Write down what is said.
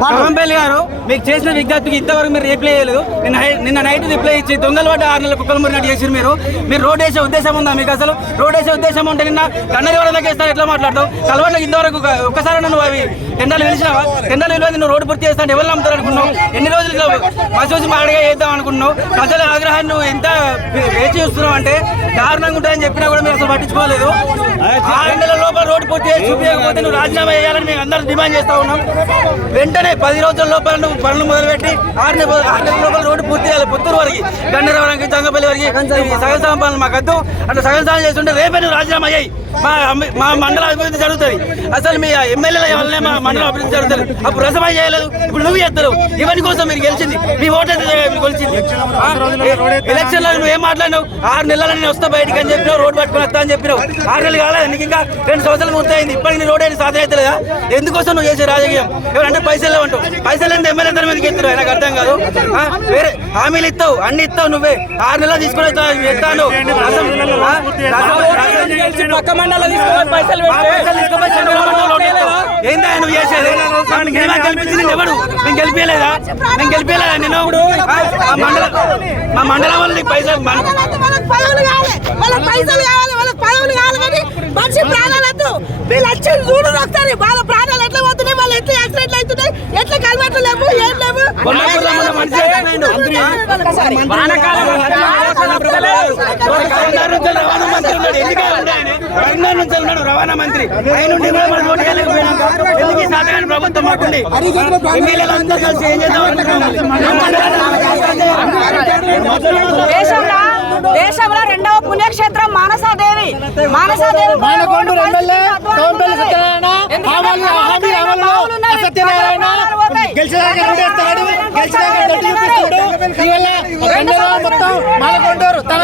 పవన్పల్లి గారు మీకు చేసిన విజ్ఞప్తికి ఇంతవరకు మీరు రిప్లై చేయలేదు నిన్న నిన్న నైట్ రిప్లై ఇచ్చి దొంగలు పడ్డ ఆరు నెలల కుక్కలు మురినట్టు చేసారు మీరు. మీరు రోడ్ వేసే ఉద్దేశం ఉందా మీకు అసలు? రోడ్ వేసే ఉద్దేశం ఉంటే నిన్న కన్నరి ఎవరైనా వేస్తారు ఎట్లా మాట్లాడతావు? కలవట్లకు ఇంతవరకు ఒక- ఒక్కసారి నువ్వు అవి టెండర్లు పిలిచినావా? టెండర్లు విలువ నువ్వు రోడ్డు పూర్తి చేస్తాను ఎవరు నమ్ముతారు అనుకున్నావు? ఎన్ని రోజులు మసూసి మాడిగా చేద్దాం అనుకున్నావు? ప్రజల ఆగ్రహాన్ని నువ్వు ఎంత వేచి చూస్తున్నావు అంటే దారుణంగా ఉంటాయని చెప్పినా కూడా మీరు అసలు పట్టించుకోలేదు. ఆరు నెలలు లోపల రోడ్డు పూర్తి చేసి చూపించకపోతే నువ్వు రాజీనామా చేయాలని మేము అందరం డిమాండ్ చేస్తా ఉన్నాం. వెంటనే పది రోజుల లోపల నువ్వు పనులు మొదలుపెట్టి ఆరు నెలల ఆరు నెలల లోపల రోడ్డు పూర్తి చేయాలి. వరకు జంగపల్లి వరకు. ఈ సగం సగం పనులు మాకు వద్దు అట్లా సగం సగం చేస్తుంటే రేపే నువ్వు రాజీనామా అయ్యాయి మా మా మండల అభివృద్ధి జరుగుతుంది. అసలు మీ ఎమ్మెల్యేల వల్లనే మా మండలం అభివృద్ధి జరుగుతుంది. అప్పుడు రసమా చేయలేదు. ఇప్పుడు నువ్వు చేస్తారు ఇవన్నీ కోసం మీరు గెలిచింది. మీ ఓటు మీరు గెలిచింది. ఎలక్షన్లో నువ్వు ఏం మాట్లాడినావు? ఆరు నెలలు నేను వస్తా బయటికి అని చెప్పినావు. రోడ్ పట్టుకుని వస్తా అని చెప్పినావు. ఆరు నెలలు కాలేదు. నీకు ఇంకా రెండు సంవత్సరాలు పూర్తయింది. ఇప్పటికి నీ రోడ్ అయిన సాధన అవుతుందా ఎందుకోసం నువ్వు చేసే రాజకీయం? ఎవరంటే పైసలు ఉంటావు పైసలు అంటే ఎమ్మెల్యే మీదకి ఎత్తురు? నాకు అర్థం కాదు. ఆ, వేరే హామీలు ఇస్తావు. అన్ని ఇస్తావు నువ్వే. ఆరు నెలలు తీసుకుని వేస్తావు. ఏందా నువ్వు చేసేది? గెలిపించింది? ఎవడు? నేను గెలిపించలేదా నేను గెలిపించలేదా నేను ఆ, మా మండలం మా మండలం వాళ్ళు నీకు పైసలు పదవులు కావాలి. వాళ్ళకి పైసలు కావాలి వాళ్ళకి పదవులు కావాలి. కానీ మనిషి ప్రాణాలు వద్దు వీళ్ళు వచ్చి చూడు ఒకసారి వాళ్ళ ప్రాణాలు ఎట్లా పోతున్నాయి వాళ్ళు ఎట్లా యాక్సిడెంట్లు అవుతున్నాయి ఎట్లా కలవట్లు లేవు ఏం లేవు కొల్లాపూర్లో మన మనిషి అయిపోయిండు. ఒకసారి. కరీంనగర్ నుంచి రవాణా మంత్రి ఉన్నాడు రవాణా మంత్రి ఆయన ఎందుకు సాధారణ ప్రభుత్వం మాకుండి కలిసి ఏం చేద్దాం దేశంలో రెండవ పుణ్యక్షేత్రం మానసాదేవి మానసాదేవి చూపిస్తాడు. ఇవల్ల మొత్తం మానకొండూరు తన